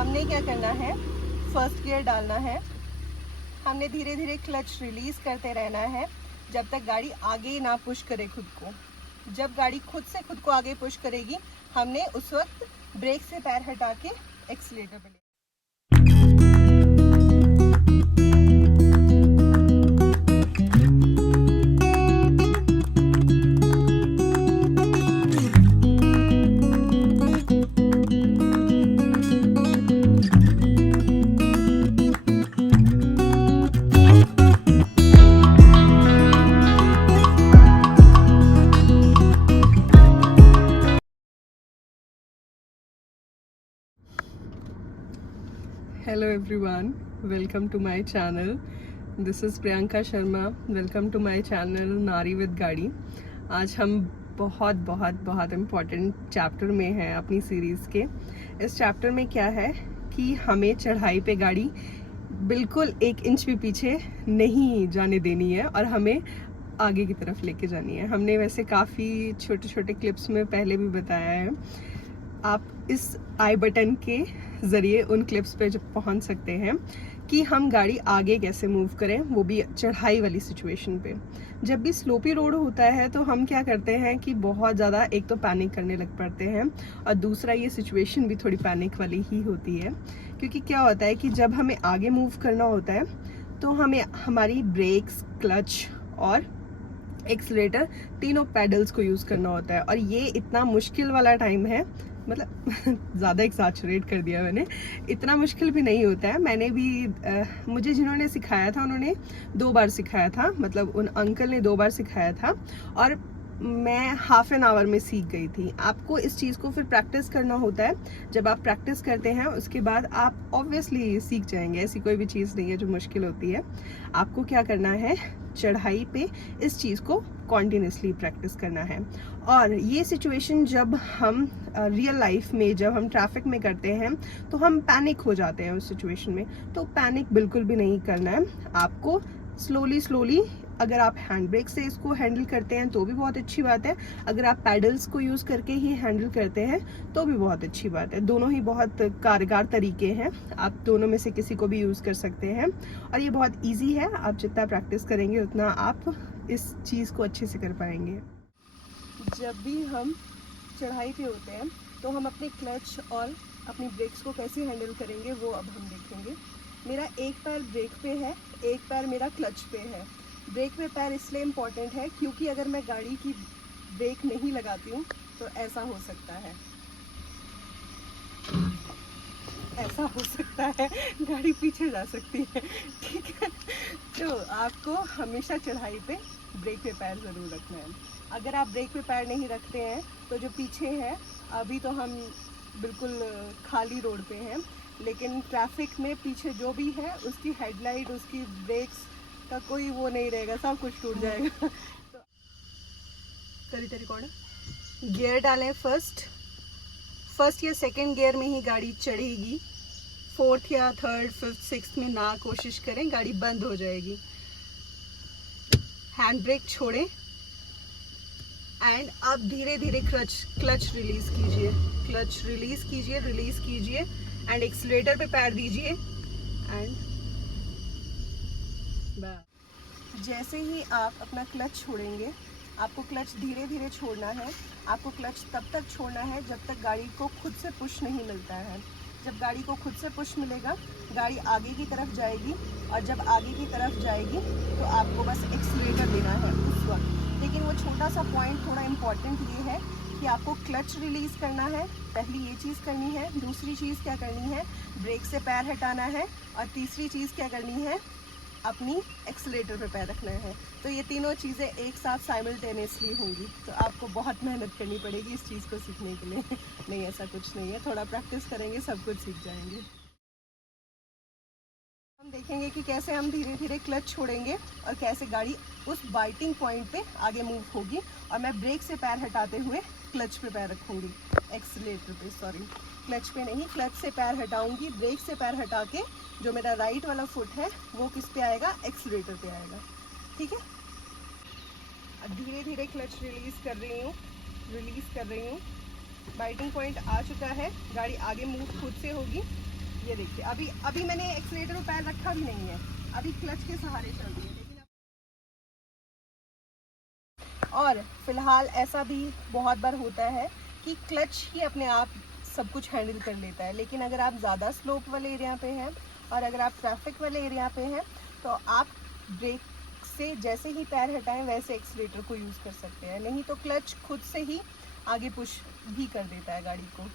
हमने क्या करना है, फर्स्ट गियर डालना है। हमने धीरे धीरे क्लच रिलीज करते रहना है जब तक गाड़ी आगे ना पुश करे खुद को। जब गाड़ी खुद से खुद को आगे पुश करेगी, हमने उस वक्त ब्रेक से पैर हटा के एक्सीलेटर पे Hello everyone, welcome to my channel. This is Priyanka Sharma. Welcome to my channel नारी विद गाड़ी। आज हम बहुत इम्पॉर्टेंट चैप्टर में हैं अपनी सीरीज़ के। इस चैप्टर में क्या है कि हमें चढ़ाई पे गाड़ी बिल्कुल 1 इंच भी पीछे नहीं जाने देनी है और हमें आगे की तरफ लेके जानी है। हमने वैसे काफ़ी छोटे क्लिप्स में पहले भी बताया है। आप इस आई बटन के ज़रिए उन क्लिप्स पे जब पहुंच सकते हैं कि हम गाड़ी आगे कैसे मूव करें, वो भी चढ़ाई वाली सिचुएशन पे। जब भी स्लोपी रोड होता है तो हम क्या करते हैं कि बहुत ज़्यादा एक तो पैनिक करने लग पड़ते हैं और दूसरा ये सिचुएशन भी थोड़ी पैनिक वाली ही होती है। क्योंकि क्या होता है कि जब हमें आगे मूव करना होता है तो हमें हमारी ब्रेक्स, क्लच और एक्सीलरेटर तीनों पैडल्स को यूज़ करना होता है। और ये इतना मुश्किल वाला टाइम है, मतलब ज़्यादा एक्सैचुरेट कर दिया मैंने, इतना मुश्किल भी नहीं होता है। मैंने भी मुझे जिन्होंने सिखाया था उन्होंने 2 बार सिखाया था, मतलब उन अंकल ने 2 बार सिखाया था और मैं हाफ एन आवर में सीख गई थी। आपको इस चीज़ को फिर प्रैक्टिस करना होता है। जब आप प्रैक्टिस करते हैं उसके बाद आप ऑब्वियसली सीख जाएंगे। ऐसी कोई भी चीज़ नहीं है जो मुश्किल होती है। आपको क्या करना है, चढ़ाई पे इस चीज़ को कॉन्टिन्यूसली प्रैक्टिस करना है। और ये सिचुएशन जब हम रियल लाइफ में, जब हम ट्रैफिक में करते हैं तो हम पैनिक हो जाते हैं उस सिचुएशन में। तो पैनिक बिल्कुल भी नहीं करना है। आपको स्लोली अगर आप हैंड ब्रेक से इसको हैंडल करते हैं तो भी बहुत अच्छी बात है। अगर आप पैडल्स को यूज़ करके ही हैंडल करते हैं तो भी बहुत अच्छी बात है। दोनों ही बहुत कारगर तरीके हैं, आप दोनों में से किसी को भी यूज़ कर सकते हैं और ये बहुत ईजी है। आप जितना प्रैक्टिस करेंगे उतना आप इस चीज़ को अच्छे से कर पाएंगे। जब भी हम चढ़ाई पे होते हैं तो हम अपने क्लच और अपनी ब्रेक्स को कैसे हैंडल करेंगे वो अब हम देखेंगे। मेरा एक पैर ब्रेक पे है, एक पैर मेरा क्लच पे है। ब्रेक पे पैर इसलिए इम्पॉर्टेंट है क्योंकि अगर मैं गाड़ी की ब्रेक नहीं लगाती हूँ तो ऐसा हो सकता है, गाड़ी पीछे जा सकती है, ठीक है। तो आपको हमेशा चढ़ाई पे ब्रेक पे पैर ज़रूर रखना है। अगर आप ब्रेक पे पैर नहीं रखते हैं तो जो पीछे है, अभी तो हम बिल्कुल खाली रोड पे हैं, लेकिन ट्रैफिक में पीछे जो भी है उसकी हेडलाइट, उसकी ब्रेक्स का कोई वो नहीं रहेगा, सब कुछ टूट जाएगा। तो करी रिकॉर्ड गियर डालें, फर्स्ट या सेकंड गियर में ही गाड़ी चढ़ेगी। 4th या 3rd, 5th, 6th में ना कोशिश करें, गाड़ी बंद हो जाएगी। हैंड ब्रेक छोड़ें एंड अब धीरे धीरे क्लच रिलीज कीजिए एंड एक्सीलरेटर पे पैर दीजिए एंड जैसे ही आप अपना क्लच छोड़ेंगे, आपको क्लच धीरे धीरे छोड़ना है। आपको क्लच तब तक छोड़ना है जब तक गाड़ी को खुद से पुश नहीं मिलता है। जब गाड़ी को खुद से पुश मिलेगा, गाड़ी आगे की तरफ जाएगी और जब आगे की तरफ जाएगी तो आपको बस एक्सीलरेटर देना है उस वक्त। लेकिन वो छोटा सा पॉइंट थोड़ा इम्पॉर्टेंट ये है कि आपको क्लच रिलीज़ करना है, पहली ये चीज़ करनी है। दूसरी चीज़ क्या करनी है, ब्रेक से पैर हटाना है। और तीसरी चीज़ क्या करनी है, अपनी एक्सीलरेटर पे पैर रखना है। तो ये तीनों चीज़ें एक साथ साइमल्टेनियसली होंगी, तो आपको बहुत मेहनत करनी पड़ेगी इस चीज़ को सीखने के लिए। नहीं, ऐसा कुछ नहीं है, थोड़ा प्रैक्टिस करेंगे सब कुछ सीख जाएंगे। हम देखेंगे कि कैसे हम धीरे धीरे क्लच छोड़ेंगे और कैसे गाड़ी उस बाइटिंग पॉइंट पे आगे मूव होगी। और मैं ब्रेक से पैर हटाते हुए क्लच पे पैर रखूँगी, एक्सीलरेटर पे, सॉरी क्लच पे नहीं, क्लच से पैर हटाऊँगी। ब्रेक से पैर हटा के जो मेरा राइट वाला फुट है वो किस पे आएगा, एक्सीलरेटर पे आएगा, ठीक है। अब धीरे धीरे क्लच रिलीज़ कर रही हूँ। बाइटिंग पॉइंट आ चुका है, गाड़ी आगे मूव खुद से होगी। ये देखिए अभी मैंने एक्सीलेटर पर पैर रखा भी नहीं है, अभी क्लच के सहारे चल रही है। लेकिन और फिलहाल ऐसा भी बहुत बार होता है कि क्लच ही अपने आप सब कुछ हैंडल कर लेता है, लेकिन अगर आप ज़्यादा स्लोप वाले एरिया पे हैं और अगर आप ट्रैफिक वाले एरिया पे हैं तो आप ब्रेक से जैसे ही पैर हटाएं वैसे एक्सीलेटर को यूज़ कर सकते हैं, नहीं तो क्लच खुद से ही आगे पुश भी कर देता है गाड़ी को।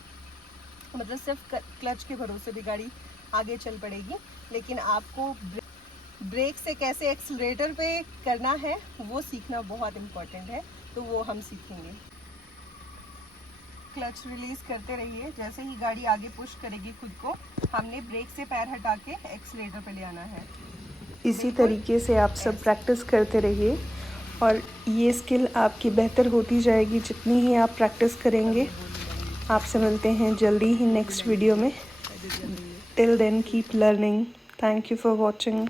मतलब सिर्फ क्लच के भरोसे भी गाड़ी आगे चल पड़ेगी, लेकिन आपको ब्रेक से कैसे एक्सीलरेटर पे करना है वो सीखना बहुत इम्पोर्टेंट है, तो वो हम सीखेंगे। क्लच रिलीज करते रहिए, जैसे ही गाड़ी आगे पुश करेगी खुद को, हमने ब्रेक से पैर हटा के एक्सीलरेटर पे ले आना है। इसी तरीके से आप सब प्रैक्टिस करते रहिए और ये स्किल आपकी बेहतर होती जाएगी जितनी ही आप प्रैक्टिस करेंगे। आपसे मिलते हैं जल्दी ही नेक्स्ट वीडियो में। Till then keep learning. Thank you for watching.